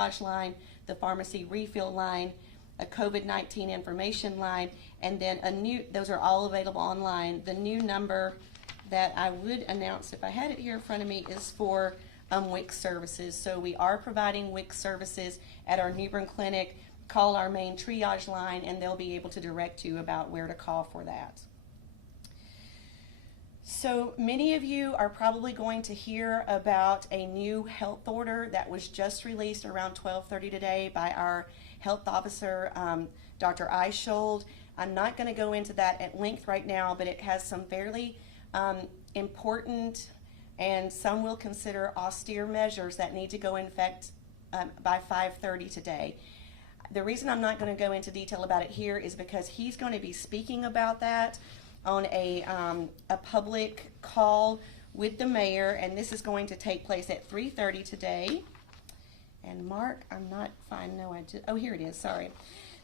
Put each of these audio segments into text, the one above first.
line, the pharmacy refill line, a COVID-19 information line, and then those are all available online. The new number that I would announce if I had it here in front of me is for WIC services. So we are providing WIC services at our New Bern clinic. Call our main triage line and they'll be able to direct you about where to call for that. So many of you are probably going to hear about a new health order that was just released around 12:30 today by our health officer, Dr. Eishold. I'm not going to go into that at length right now, but it has some fairly important and some will consider austere measures that need to go in effect by 5:30 today. The reason I'm not going to go into detail about it here is because he's going to be speaking about that on a public call with the mayor, and this is going to take place at 3:30 today. And Mark, I'm not fine. No, oh, here it is. Sorry.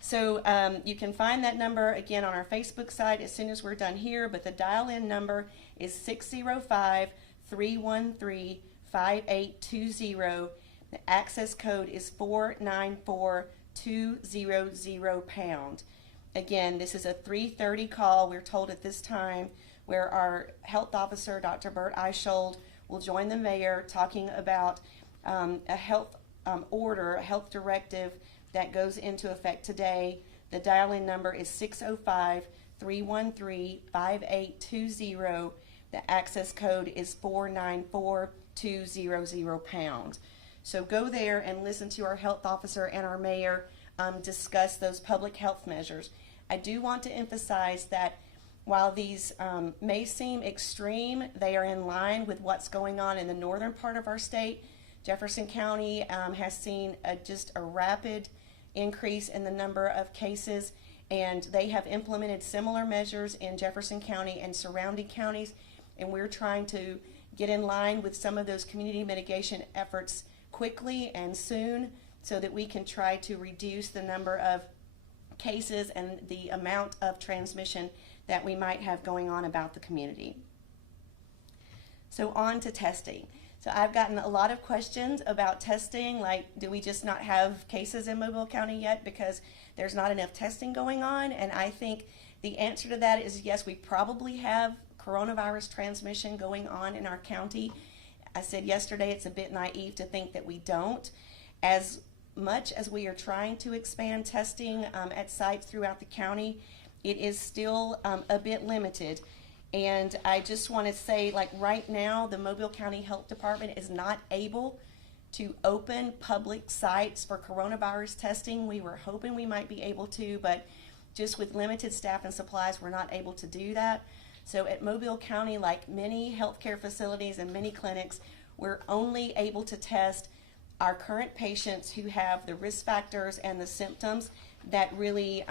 So you can find that number again on our Facebook site as soon as we're done here, but the dial-in number is 605-313-5820. The access code is 494200#. Again, this is a 3:30 call, we're told at this time, where our health officer, Dr. Bert Eishold, will join the mayor talking about a health order, a health directive that goes into effect today. The dial-in number is 605-313-5820. The access code is 494200#. So go there and listen to our health officer and our mayor discuss those public health measures. I do want to emphasize that while these may seem extreme, they are in line with what's going on in the northern part of our state. Jefferson County has seen just a rapid increase in the number of cases, and they have implemented similar measures in Jefferson County and surrounding counties, and we're trying to get in line with some of those community mitigation efforts quickly and soon so that we can try to reduce the number of cases and the amount of transmission that we might have going on about the community. So on to testing. So I've gotten a lot of questions about testing, like, do we just not have cases in Mobile County yet because there's not enough testing going on? And I think the answer to that is yes, we probably have coronavirus transmission going on in our county. I said yesterday it's a bit naive to think that we don't. As much as we are trying to expand testing at sites throughout the county, it is still a bit limited. And I just want to say, like right now, the Mobile County Health Department is not able to open public sites for coronavirus testing. We were hoping we might be able to, but just with limited staff and supplies, we're not able to do that. So at Mobile County, like many healthcare facilities and many clinics, we're only able to test our current patients who have the risk factors and the symptoms that really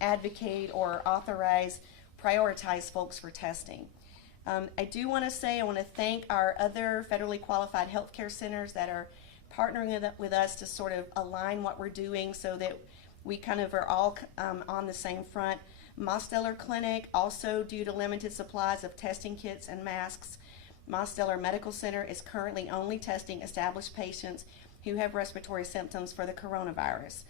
advocate or prioritize folks for testing. I do want to say, I want to thank our other federally qualified healthcare centers that are partnering with us to sort of align what we're doing so that we kind of are all on the same front. Mosteller Clinic, also due to limited supplies of testing kits and masks, Mosteller Medical Center is currently only testing established patients who have respiratory symptoms for the coronavirus.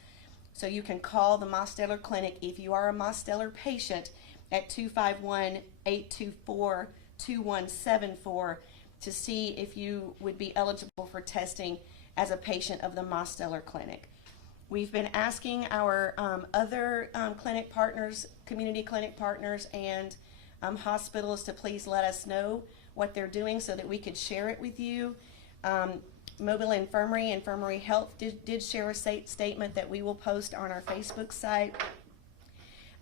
So you can call the Mosteller Clinic if you are a Mosteller patient at 251-824-2174 to see if you would be eligible for testing as a patient of the Mosteller Clinic. We've been asking our other clinic partners, community clinic partners, and hospitals to please let us know what they're doing so that we could share it with you. Mobile Infirmary Health did share a statement that we will post on our Facebook site.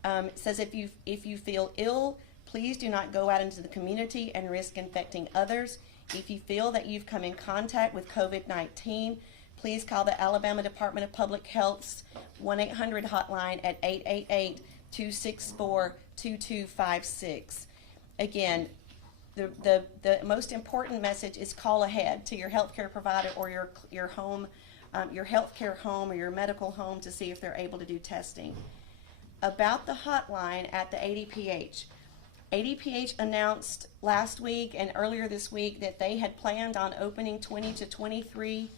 It says if you feel ill, please do not go out into the community and risk infecting others. If you feel that you've come in contact with COVID-19, please call the Alabama Department of Public Health's 1-800 hotline at 888-264-2256. Again, the most important message is call ahead to your healthcare provider or your home, your healthcare home or your medical home to see if they're able to do testing. About the hotline at the ADPH. ADPH announced last week and earlier this week that they had planned on opening 20 to 23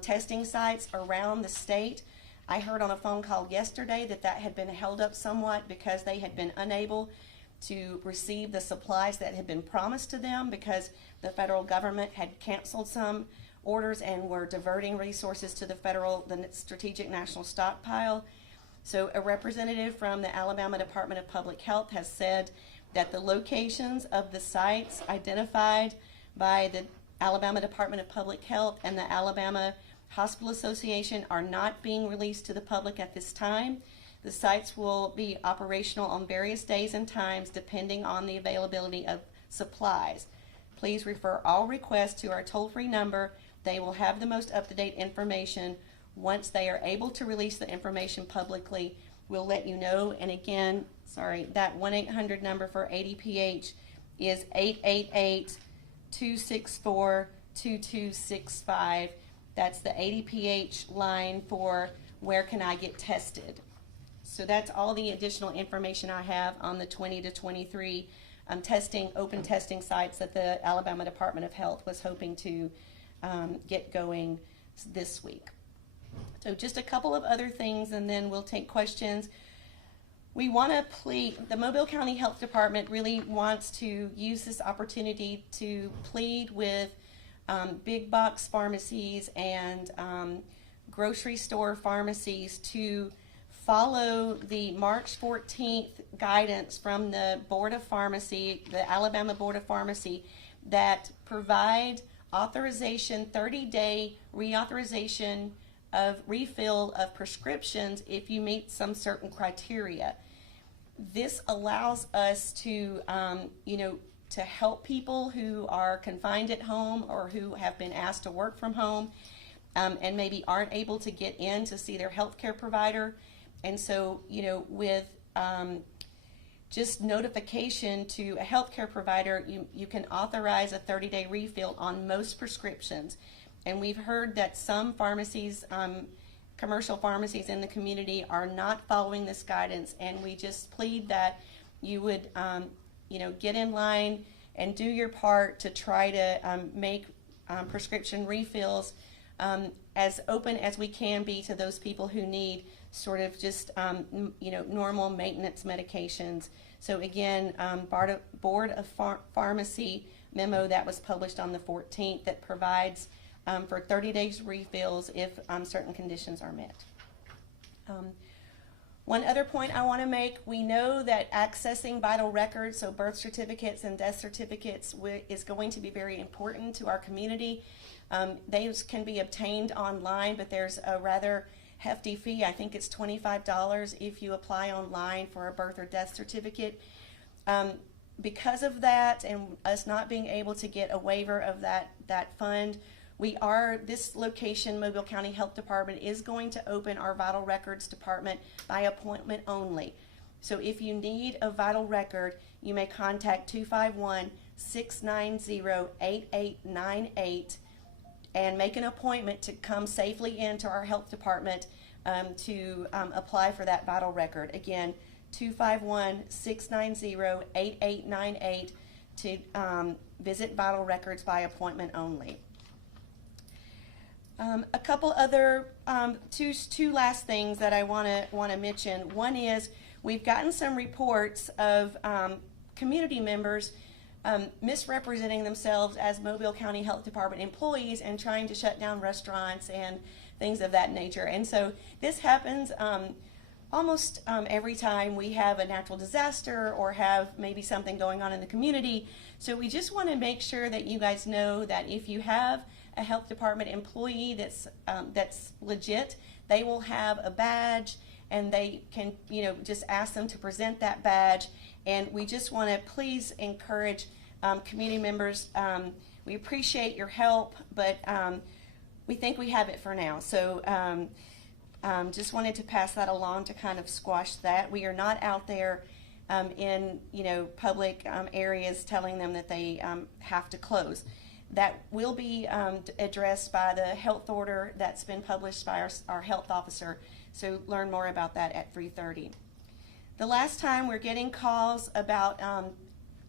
testing sites around the state. I heard on a phone call yesterday that had been held up somewhat because they had been unable to receive the supplies that had been promised to them because the federal government had canceled some orders and were diverting resources to the Strategic National Stockpile. So a representative from the Alabama Department of Public Health has said that the locations of the sites identified by the Alabama Department of Public Health and the Alabama Hospital Association are not being released to the public at this time. The sites will be operational on various days and times depending on the availability of supplies. Please refer all requests to our toll-free number. They will have the most up-to-date information. Once they are able to release the information publicly, we'll let you know. And again, that 1-800 number for ADPH is 888-264-2265. That's the ADPH line for where can I get tested. So that's all the additional information I have on the 20 to 23 open testing sites that the Alabama Department of Health was hoping to get going this week. So just a couple of other things and then we'll take questions. We want to plead, the Mobile County Health Department really wants to use this opportunity to plead with big box pharmacies and grocery store pharmacies to follow the March 14th guidance from the Board of Pharmacy, the Alabama Board of Pharmacy, that provide authorization, 30-day reauthorization of refill of prescriptions if you meet some certain criteria. This allows us to, to help people who are confined at home or who have been asked to work from home and maybe aren't able to get in to see their healthcare provider. And so, with just notification to a healthcare provider, you can authorize a 30-day refill on most prescriptions. And we've heard that some pharmacies, commercial pharmacies in the community are not following this guidance, and we just plead that you would, get in line and do your part to try to make prescription refills as open as we can be to those people who need sort of just, normal maintenance medications. So again, Board of Pharmacy memo that was published on the 14th that provides for 30 days refills if certain conditions are met. One other point I want to make, we know that accessing vital records, so birth certificates and death certificates, is going to be very important to our community. Those can be obtained online, but there's a rather hefty fee. I think it's $25 if you apply online for a birth or death certificate. Because of that and us not being able to get a waiver of that fund, this location, Mobile County Health Department, is going to open our Vital Records Department by appointment only. So if you need a vital record, you may contact 251-690-8898 and make an appointment to come safely into our health department to apply for that vital record. Again, 251-690-8898 to visit Vital Records by appointment only. A couple other, two last things that I want to mention. One is we've gotten some reports of community members misrepresenting themselves as Mobile County Health Department employees and trying to shut down restaurants and things of that nature. And so this happens almost every time we have a natural disaster or have maybe something going on in the community. So we just want to make sure that you guys know that if you have a health department employee that's legit, they will have a badge and they can, just ask them to present that badge. And we just want to please encourage community members. We appreciate your help, but we think we have it for now. So just wanted to pass that along to kind of squash that. We are not out there in public areas telling them that they have to close. That will be addressed by the health order that's been published by our health officer. So learn more about that at 3:30. The last time we're getting calls about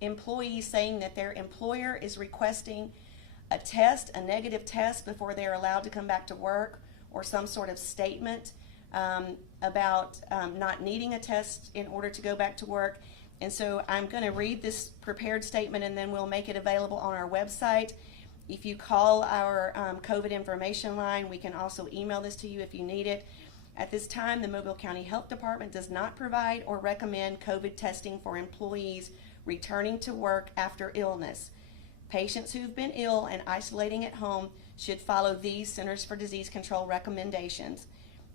employees saying that their employer is requesting a test, a negative test, before they're allowed to come back to work, or some sort of statement about not needing a test in order to go back to work. And so I'm going to read this prepared statement, and then we'll make it available on our website. If you call our COVID information line, we can also email this to you if you need it. At this time, the Mobile County Health Department does not provide or recommend COVID testing for employees returning to work after illness. Patients who've been ill and isolating at home should follow these Centers for Disease Control recommendations.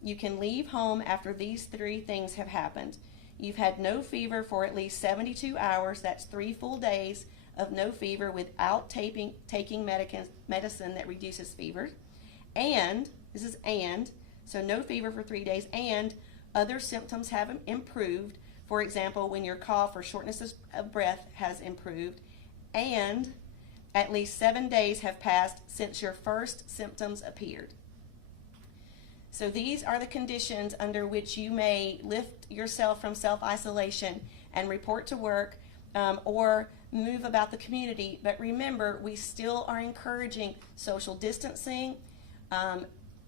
You can leave home after these 3 things have happened. You've had no fever for at least 72 hours, that's 3 full days of no fever without taking medicine that reduces fever. And, this is and, so no fever for 3 days, and other symptoms have improved. For example, when your cough or shortness of breath has improved, and at least 7 days have passed since your first symptoms appeared. So these are the conditions under which you may lift yourself from self-isolation and report to work or move about the community. But remember, we still are encouraging social distancing,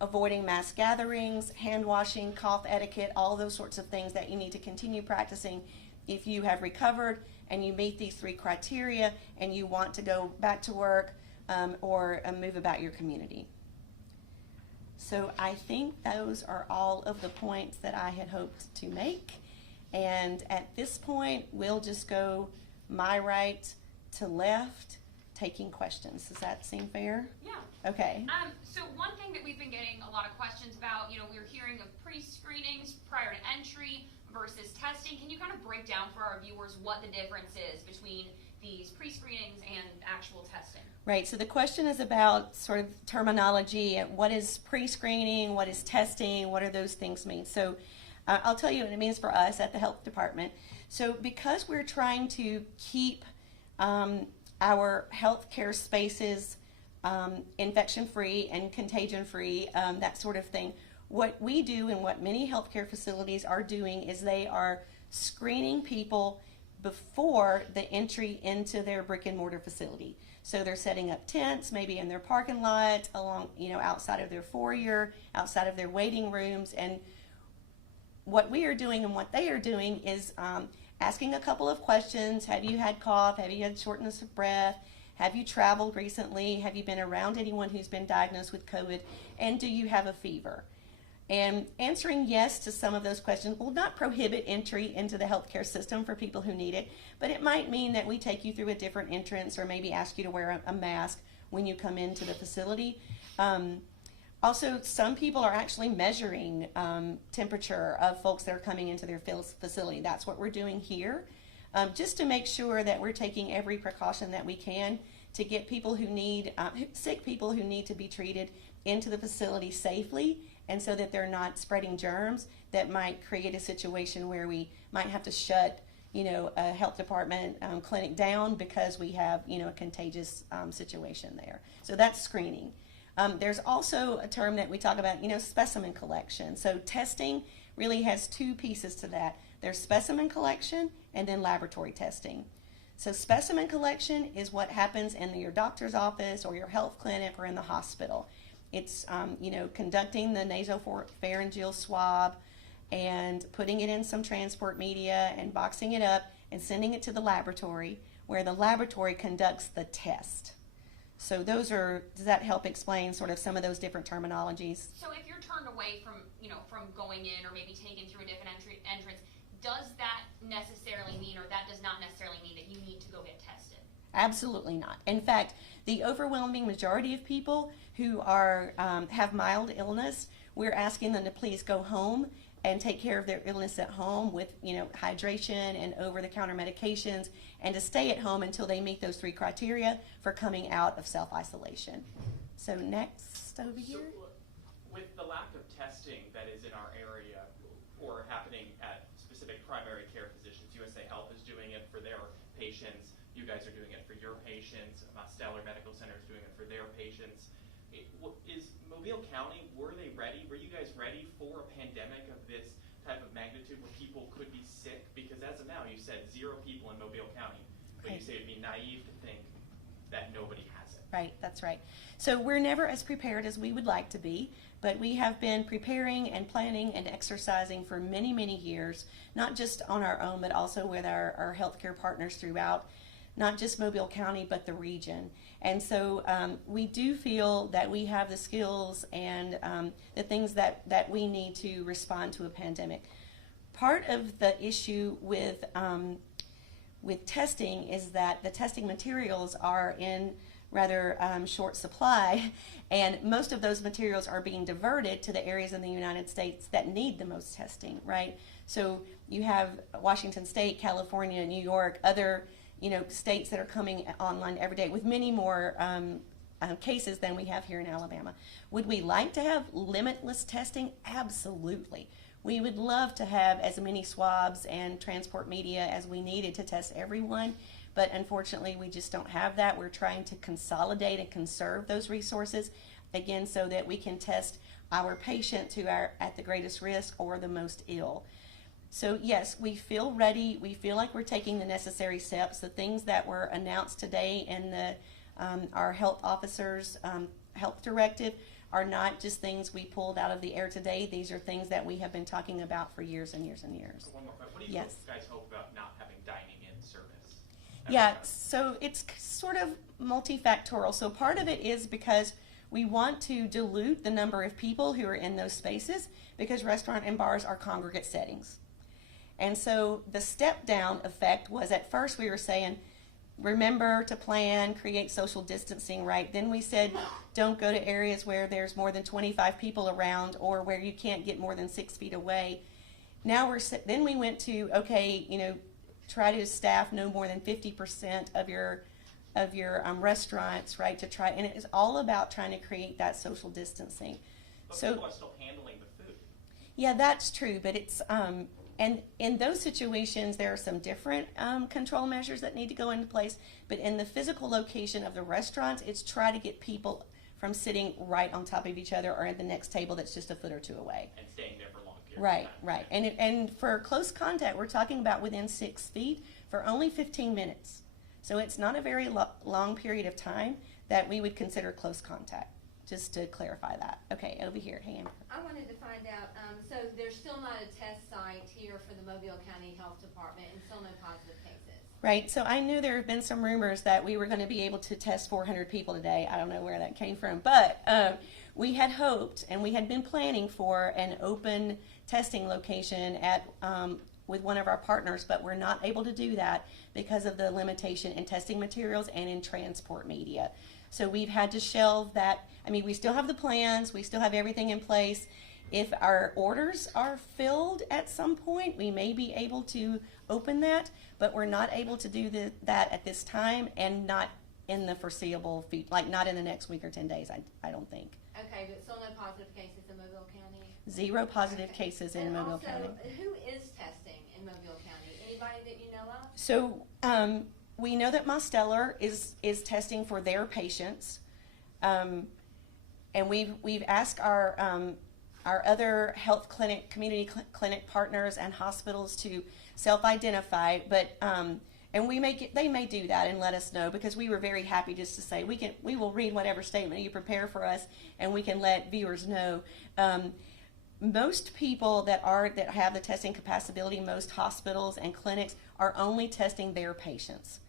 avoiding mass gatherings, hand washing, cough etiquette, all those sorts of things that you need to continue practicing if you have recovered and you meet these 3 criteria and you want to go back to work or move about your community. So I think those are all of the points that I had hoped to make. And at this point, we'll just go my right to left, taking questions. Does that seem fair? Yeah. Okay. So one thing that we've been getting a lot of questions about, we're hearing of pre-screenings prior to entry versus testing. Can you kind of break down for our viewers what the difference is between these pre-screenings and actual testing? Right, so the question is about sort of terminology. What is pre-screening? What is testing? What do those things mean? So I'll tell you what it means for us at the health department. So because we're trying to keep our healthcare spaces infection-free and contagion-free, that sort of thing, what we do and what many healthcare facilities are doing is they are screening people before the entry into their brick and mortar facility. So they're setting up tents, maybe in their parking lot, along, outside of their foyer, outside of their waiting rooms. And what we are doing and what they are doing is asking a couple of questions. Have you had cough? Have you had shortness of breath? Have you traveled recently? Have you been around anyone who's been diagnosed with COVID? And do you have a fever? And answering yes to some of those questions will not prohibit entry into the healthcare system for people who need it, but it might mean that we take you through a different entrance or maybe ask you to wear a mask when you come into the facility. Also, some people are actually measuring temperature of folks that are coming into their facility. That's what we're doing here, just to make sure that we're taking every precaution that we can to get people who need, sick people who need to be treated into the facility safely, and so that they're not spreading germs that might create a situation where we might have to shut, a health department clinic down because we have, a contagious situation there. So that's screening. There's also a term that we talk about, specimen collection. So testing really has 2 pieces to that. There's specimen collection and then laboratory testing. So specimen collection is what happens in your doctor's office or your health clinic or in the hospital. It's, conducting the nasopharyngeal swab and putting it in some transport media and boxing it up and sending it to the laboratory, where the laboratory conducts the test. So does that help explain sort of some of those different terminologies? So if you're turned away from, from going in or maybe taken through a different entrance, does that necessarily mean, or that does not necessarily mean that you need to go get tested? Absolutely not. In fact, the overwhelming majority of people who are have mild illness, we're asking them to please go home and take care of their illness at home with hydration and over-the-counter medications, and to stay at home until they meet those 3 criteria for coming out of self-isolation. So next over here. So, with the lack of testing that is in our area or happening at specific primary care physicians, USA Health is doing it for their patients. You guys are doing it for your patients. Stellar Medical Center is doing it for their patients. Is Mobile County, were they ready? Were you guys ready for a pandemic of this type of magnitude where people could be sick? Because as of now, you said 0 people in Mobile County, but you say it'd be naive to think that nobody has it. Right, that's right. So we're never as prepared as we would like to be, but we have been preparing and planning and exercising for many, many years, not just on our own, but also with our healthcare partners throughout, not just Mobile County, but the region. And so we do feel that we have the skills and the things that we need to respond to a pandemic. Part of the issue with testing is that the testing materials are in rather short supply, and most of those materials are being diverted to the areas in the United States that need the most testing, right? So you have Washington State, California, New York, other states that are coming online every day with many more cases than we have here in Alabama. Would we like to have limitless testing? Absolutely. We would love to have as many swabs and transport media as we needed to test everyone, but unfortunately we just don't have that. We're trying to consolidate and conserve those resources, again, so that we can test our patients who are at the greatest risk or the most ill. So yes, we feel ready. We feel like we're taking the necessary steps. The things that were announced today in our health officers' health directive are not just things we pulled out of the air today. These are things that we have been talking about for years and years and years. So one more question. What do you guys hope about not having dining in service? Yeah, so it's sort of multifactorial. So part of it is because we want to dilute the number of people who are in those spaces, because restaurant and bars are congregate settings. And so the step down effect was, at first we were saying, remember to plan, create social distancing, right? Then we said, don't go to areas where there's more than 25 people around or where you can't get more than 6 feet away. Now then we went to, okay, try to staff no more than 50% of your restaurants, right? And it is all about trying to create that social distancing. But people are still handling the food. Yeah, that's true, but it's and in those situations, there are some different control measures that need to go into place. But in the physical location of the restaurants, it's try to get people from sitting right on top of each other or at the next table that's just a foot or two away. And staying there for long periods Right, of time. right. And for close contact, we're talking about within 6 feet for only 15 minutes. So it's not a very long period of time that we would consider close contact, just to clarify that. Okay, over here, Amber. I wanted to find out, so there's still not a test site here for the Mobile County Health Department and still no positive cases. Right, so I knew there have been some rumors that we were going to be able to test 400 people today. I don't know where that came from, but we had hoped and we had been planning for an open testing location at with one of our partners, but we're not able to do that because of the limitation in testing materials and in transport media. So we've had to shelve that. I mean, we still have the plans, we still have everything in place. If our orders are filled at some point, we may be able to open that, but we're not able to do that at this time, and not in the foreseeable future, like not in the next week or 10 days, I don't think. Okay, but still no positive cases in Mobile County? 0 positive Okay. cases in And Mobile also, County. who is testing in Mobile County? Anybody that you know of? So we know that Mosteller is testing for their patients, and we've asked our other health clinic, community clinic partners and hospitals to self-identify, but and they may do that and let us know, because we were very happy just to say we will read whatever statement you prepare for us, and we can let viewers know. Most people that have the testing capacity, most hospitals and clinics are only testing their patients.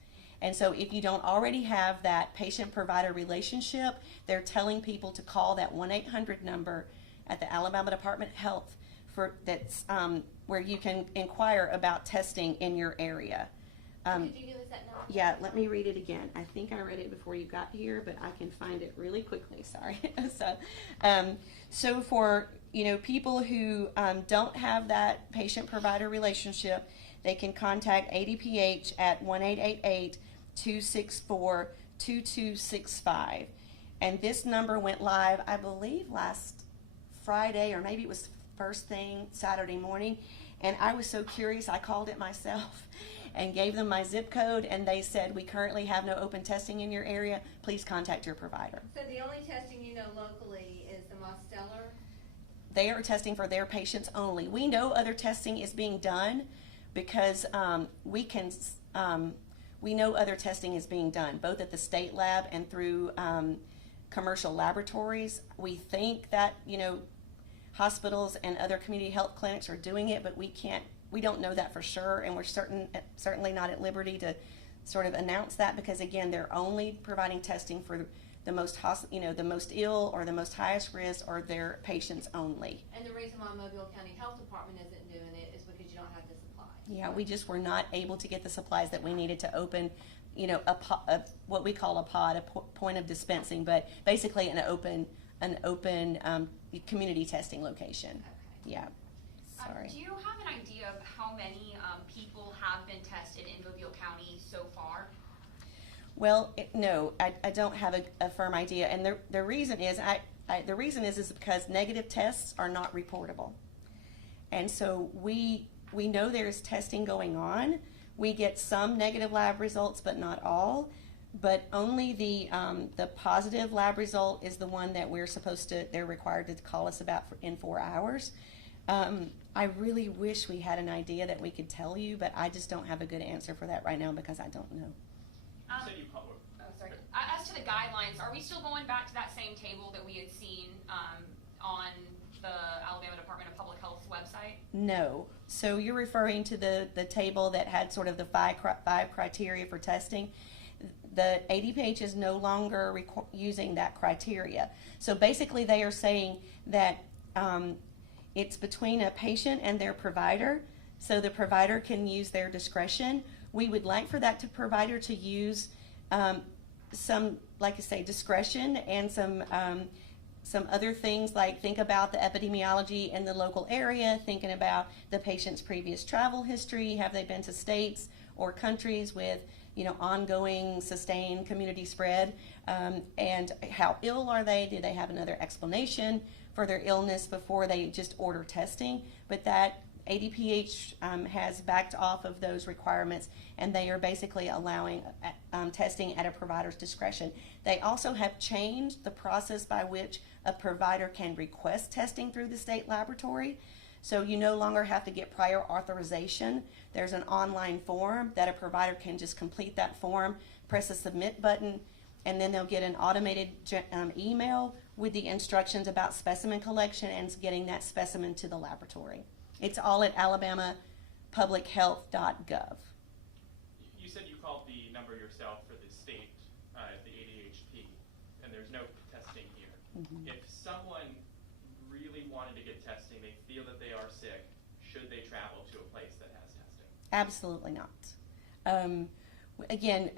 And so if you don't already have that patient-provider relationship, they're telling people to call that 1-800 number at the Alabama Department of Health where you can inquire about testing in your area. Could you give us that number? Yeah, let me read it again. I think I read it before you got here, but I can find it really quickly. Sorry. So for people who don't have that patient-provider relationship, they can contact ADPH at 1-888-264-2265. And this number went live, I believe, last Friday, or maybe it was first thing Saturday morning. And I was so curious, I called it myself and gave them my zip code, and they said, we currently have no open testing in your area. Please contact your provider. So the only testing you know locally is the Mosteller? They are testing for their patients only. We know other testing is being done because we we know other testing is being done, both at the state lab and through commercial laboratories. We think that, hospitals and other community health clinics are doing it, but we don't know that for sure, and we're certainly not at liberty to sort of announce that, because again, they're only providing testing for the most the most ill or the most highest risk, or their patients only. And the reason why Mobile County Health Department isn't doing it is because you don't have the supplies. Yeah, we just were not able to get the supplies that we needed to open, what we call a pod, a point of dispensing, but basically an open community testing location. Okay. Yeah. Sorry. Do you have an idea of how many people have been tested in Mobile County so far? Well, no, I don't have a firm idea, and the reason is is because negative tests are not reportable, and so we know there's testing going on. We get some negative lab results, but not all. But only the positive lab result is the one that they're required to call us about in 4 hours. I really wish we had an idea that we could tell you, but I just don't have a good answer for that right now because I don't know. Sorry. As to the guidelines, are we still going back to that same table that we had seen on the Alabama Department of Public Health's website? No. So you're referring to the table that had sort of the five criteria for testing. The ADPH is no longer using that criteria. So basically they are saying that it's between a patient and their provider, so the provider can use their discretion. We would like for that provider to use some, like I say, discretion and some other things, like think about the epidemiology in the local area, thinking about the patient's previous travel history. Have they been to states or countries with ongoing sustained community spread, and how ill are they? Do they have another explanation for their illness before they just order testing? But that ADPH has backed off of those requirements, and they are basically allowing testing at a provider's discretion. They also have changed the process by which a provider can request testing through the state laboratory. So you no longer have to get prior authorization. There's an online form that a provider can just complete that form, press the submit button, and then they'll get an automated email with the instructions about specimen collection and getting that specimen to the laboratory. It's all at alabamapublichealth.gov. You said you called the number yourself for the state, the ADHP, and there's no testing here. Mm-hmm. If someone really wanted to get testing, they feel that they are sick, should they travel to a place that has testing? Absolutely not. Again,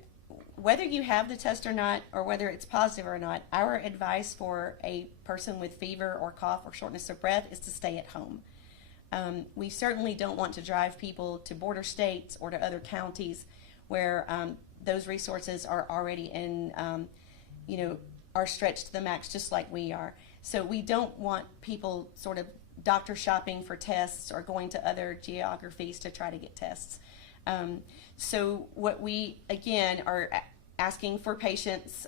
whether you have the test or not, or whether it's positive or not, our advice for a person with fever or cough or shortness of breath is to stay at home. We certainly don't want to drive people to border states or to other counties where those resources are already are stretched to the max, just like we are. So we don't want people sort of doctor shopping for tests or going to other geographies to try to get tests. So what we, again, are asking for patients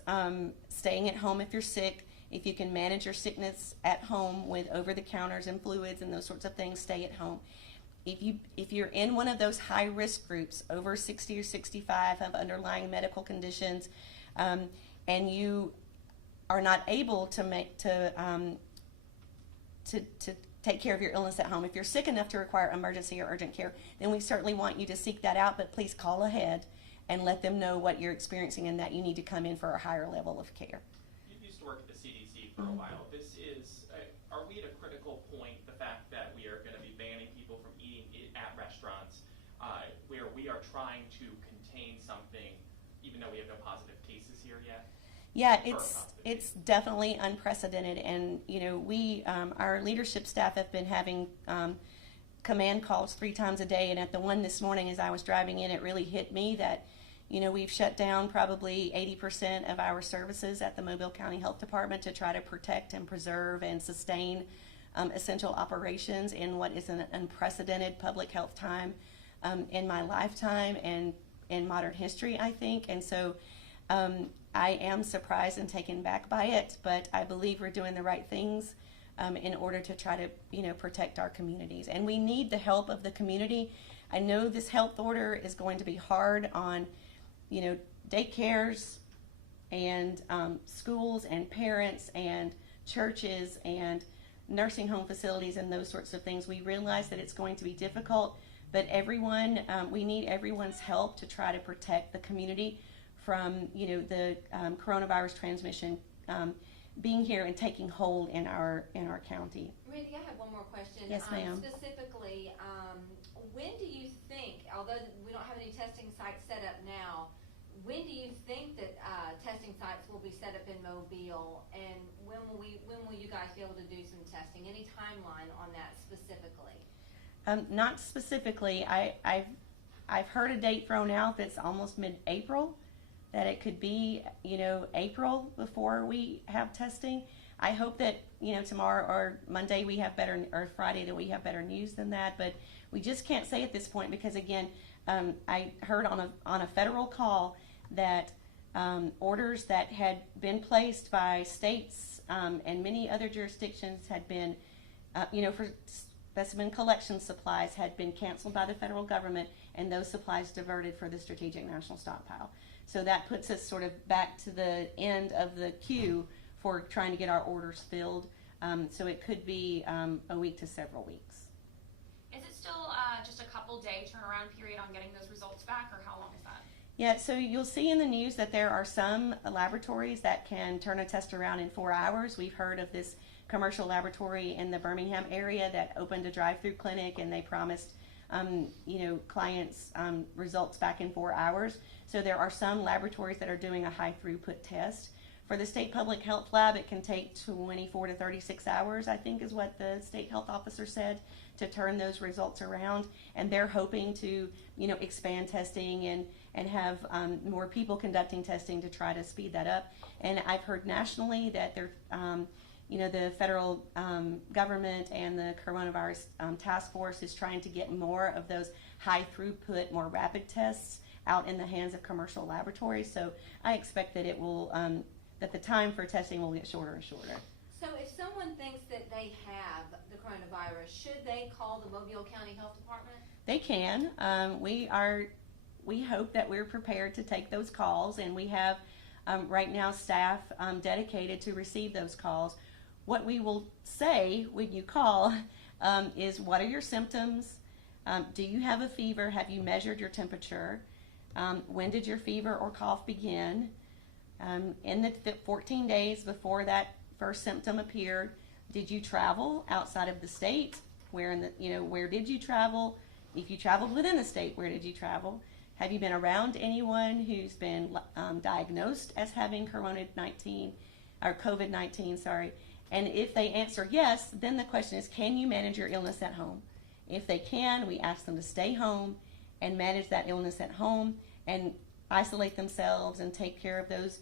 staying at home if you're sick. If you can manage your sickness at home with over-the-counters and fluids and those sorts of things, stay at home. If you're in one of those high-risk groups, over 60 or 65, have underlying medical conditions, and you are not able to take care of your illness at home, if you're sick enough to require emergency or urgent care, then we certainly want you to seek that out, but please call ahead and let them know what you're experiencing and that you need to come in for a higher level of care. You used to work at the CDC for a while. This is, are we at a critical point, the fact that we are going to be banning people from eating at restaurants, where we are trying to contain something, even though we have no positive cases here yet? Yeah, it's definitely unprecedented, and we our leadership staff have been having command calls 3 times a day, and at the one this morning as I was driving in, it really hit me that we've shut down probably 80% of our services at the Mobile County Health Department to try to protect and preserve and sustain essential operations in what is an unprecedented public health time in my lifetime and in modern history, I think. And so I am surprised and taken back by it, but I believe we're doing the right things in order to try to protect our communities. And we need the help of the community. I know this health order is going to be hard on daycares and schools and parents and churches and nursing home facilities and those sorts of things. We realize that it's going to be difficult, but we need everyone's help to try to protect the community from the coronavirus transmission being here and taking hold in our county. Randy, I have one more question. Yes, ma'am. Specifically, when do you think, although we don't have any testing sites set up now, when do you think that testing sites will be set up in Mobile, and when will you guys be able to do some testing? Any timeline on that specifically? Not specifically. I've heard a date thrown out that's almost mid-April, that it could be April before we have testing. I hope that tomorrow or Monday we have better, or Friday that we have better news than that, but we just can't say at this point because again, I heard on a federal call that orders that had been placed by states and many other jurisdictions had been, for specimen collection supplies had been canceled by the federal government, and those supplies diverted for the Strategic National Stockpile. So that puts us sort of back to the end of the queue for trying to get our orders filled. So it could be a week to several weeks. Is it still just a couple day turnaround period on getting those results back, or how long is that? Yeah, so you'll see in the news that there are some laboratories that can turn a test around in 4 hours. We've heard of this commercial laboratory in the Birmingham area that opened a drive-through clinic, and they promised clients results back in 4 hours. So there are some laboratories that are doing a high throughput test. For the state public health lab, it can take 24 to 36 hours, I think is what the state health officer said, to turn those results around. And they're hoping to, expand testing and have more people conducting testing to try to speed that up. And I've heard nationally that they're, the federal government and the coronavirus task force is trying to get more of those high throughput, more rapid tests out in the hands of commercial laboratories. So I expect that it will, that the time for testing will get shorter and shorter. So if someone thinks that they have the coronavirus, should they call the Mobile County Health Department? They can. We hope that we're prepared to take those calls, and we have right now staff dedicated to receive those calls. What we will say when you call is, what are your symptoms? Do you have a fever? Have you measured your temperature? When did your fever or cough begin? In the 14 days before that first symptom appeared, did you travel outside of the state? Where did you travel? If you traveled within the state, where did you travel? Have you been around anyone who's been diagnosed as having COVID-19, And if they answer yes, then the question is, can you manage your illness at home? If they can, we ask them to stay home and manage that illness at home and isolate themselves and take care of those,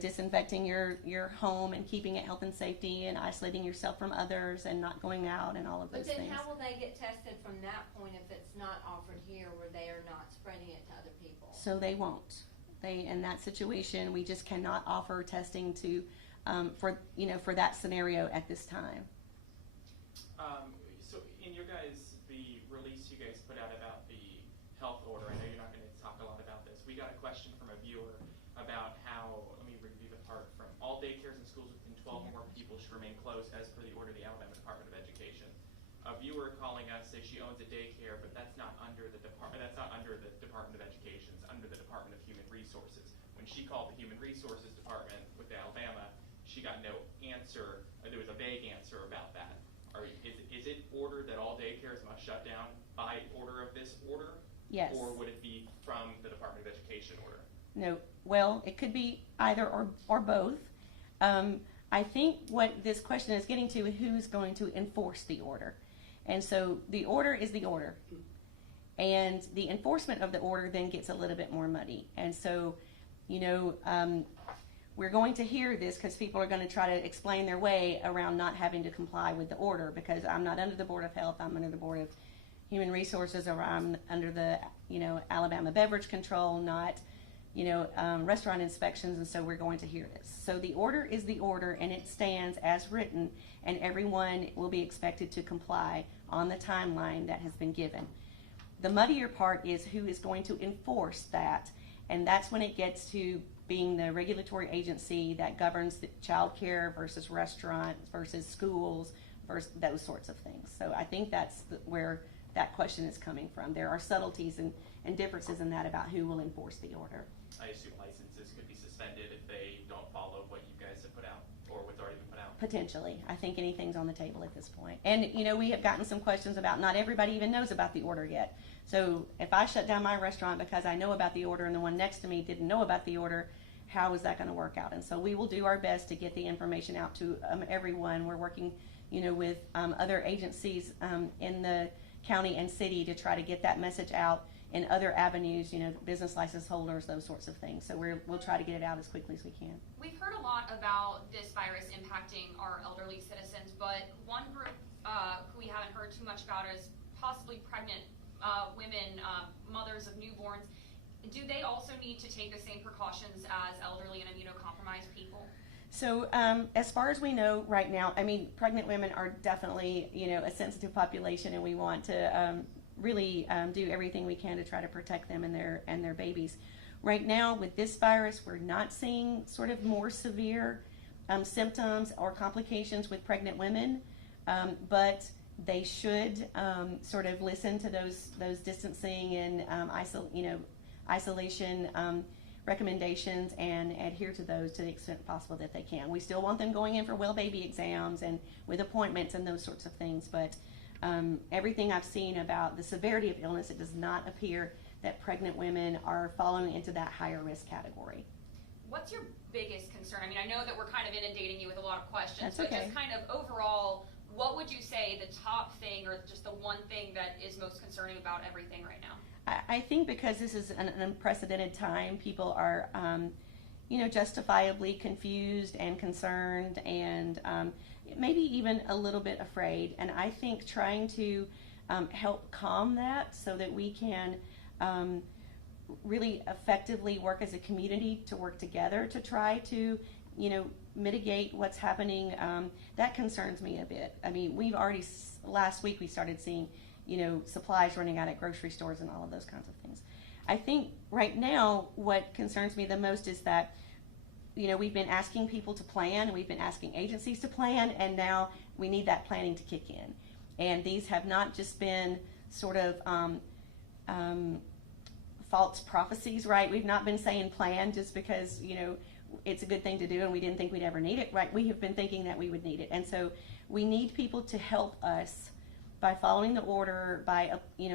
disinfecting your home and keeping it health and safety and isolating yourself from others and not going out and all of those things. But then how will they get tested from that point if it's not offered here where they are not spreading it to other people? So they won't. In that situation, we just cannot offer testing to for that scenario at this time. So in the release you guys put out about the health order, I know you're not going to talk a lot about this. We got a question from a viewer about how, let me review the part from, all daycares and schools within 12 or more people should remain closed as per the order of the Alabama Department of Education. A viewer calling us says she owns a daycare, but that's not under the Department of Education, it's under the Department of Human Resources. When she called the Human Resources Department with Alabama, she got no answer. There was a vague answer about that. Is it ordered that all daycares must shut down by order of this order? Yes. Or would it be from the Department of Education order? No. Well, it could be either or both. I think what this question is getting to is who's going to enforce the order. And so the order is the order. And the enforcement of the order then gets a little bit more muddy. And so, we're going to hear this because people are going to try to explain their way around not having to comply with the order, because I'm not under the Board of Health, I'm under the Board of Human Resources, or I'm under the, Alabama Beverage Control, not, restaurant inspections, and so we're going to hear this. So the order is the order, and it stands as written, and everyone will be expected to comply on the timeline that has been given. The muddier part is who is going to enforce that, And that's when it gets to being the regulatory agency that governs the child care versus restaurants versus schools versus those sorts of things. So I think that's where that question is coming from. There are subtleties and differences in that about who will enforce the order. I assume licenses could be suspended if they don't follow what you guys have put out or what's already been put out. Potentially. I think anything's on the table at this point. And, we have gotten some questions about not everybody even knows about the order yet. So if I shut down my restaurant because I know about the order and the one next to me didn't know about the order, how is that going to work out? And so we will do our best to get the information out to everyone. We're working, with other agencies in the county and city to try to get that message out in other avenues, business license holders, those sorts of things. So we'll try to get it out as quickly as we can. We've heard a lot about this virus impacting our elderly citizens, but one group who we haven't heard too much about is possibly pregnant women, mothers of newborns. Do they also need to take the same precautions as elderly and immunocompromised people? So as far as we know right now, pregnant women are definitely, a sensitive population, and we want to really do everything we can to try to protect them and their babies. Right now, with this virus, we're not seeing sort of more severe symptoms or complications with pregnant women, but they should sort of listen to those distancing and isolation recommendations and adhere to those to the extent possible that they can. We still want them going in for well baby exams and with appointments and those sorts of things, but everything I've seen about the severity of illness, it does not appear that pregnant women are falling into that higher risk category. What's your biggest concern? I know that we're kind of inundating you with a lot of questions, That's but okay. Just kind of overall, what would you say the top thing or just the one thing that is most concerning about everything right now? I think because this is an unprecedented time, people are, justifiably confused and concerned and maybe even a little bit afraid. And I think trying to help calm that so that we can really effectively work as a community to work together to try to, mitigate what's happening, that concerns me a bit. We've already, last week we started seeing supplies running out at grocery stores and all of those kinds of things. I think right now what concerns me the most is that, we've been asking people to plan, we've been asking agencies to plan, and now we need that planning to kick in. And these have not just been sort of false prophecies, right? We've not been saying plan just because, it's a good thing to do and we didn't think we'd ever need it, right? We have been thinking that we would need it. And so we need people to help us by following the order, by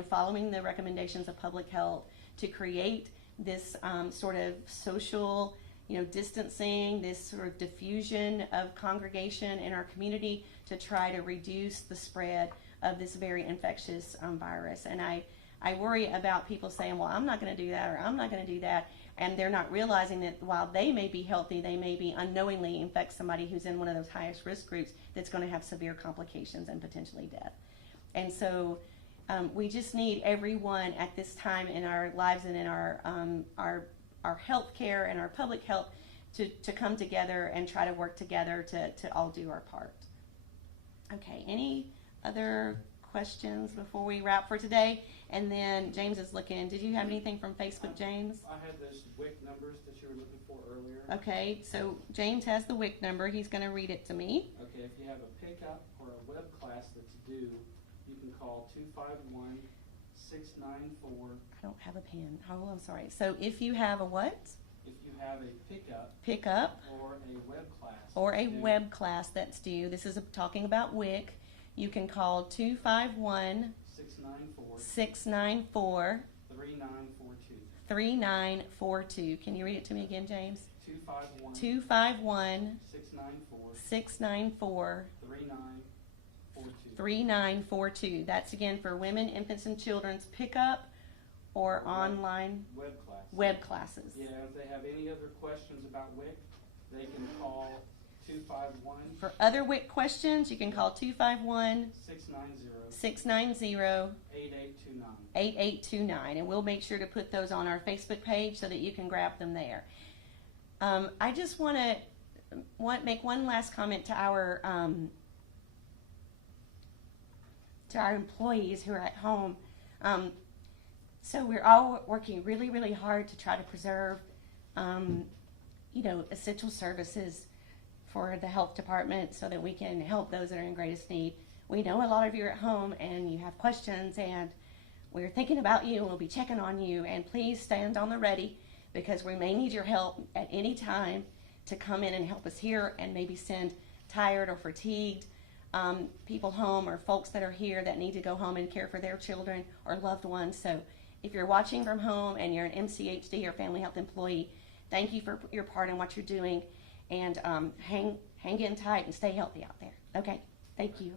following the recommendations of public health to create this sort of social, distancing, this sort of diffusion of congregation in our community to try to reduce the spread of this very infectious virus. And I worry about people saying, well, I'm not going to do that or I'm not going to do that, and they're not realizing that while they may be healthy, they may be unknowingly infect somebody who's in one of those highest risk groups that's going to have severe complications and potentially death. And so we just need everyone at this time in our lives and in our health care and our public health to come together and try to work together to all do our part. Okay, any other questions before we wrap for today? And then James is looking. Did you have anything from Facebook, James? I had those WIC numbers that you were looking for earlier. Okay, so James has the WIC number. He's going to read it to me. Okay, if you have a pickup or a web class that's due, you can call 251-694. I don't have a pen. Oh, I'm sorry. So if you have a what? If you have a Pickup or a web class. or a due, web class that's due. This is talking about WIC. You can call 251 694 3942. Can you read it to me again, James? 251 694 3942. That's again for women, infants, and children's pickup or online web classes. classes. Yeah, if they have any other questions about WIC, they can call 251. For other WIC questions, you can call 251 690 8829, and we'll make sure to put those on our Facebook page so that you can grab them there. I just want to make one last comment to our employees who are at home. So we're all working really, really hard to try to preserve, essential services for the health department so that we can help those that are in greatest need. We know a lot of you are at home and you have questions, and we're thinking about you and we'll be checking on you. And please stand on the ready, because we may need your help at any time to come in and help us here and maybe send tired or fatigued people home, or folks that are here that need to go home and care for their children or loved ones. So if you're watching from home and you're an MCHD or family health employee, thank you for your part in what you're doing, and hang in tight and stay healthy out there. Okay, thank you.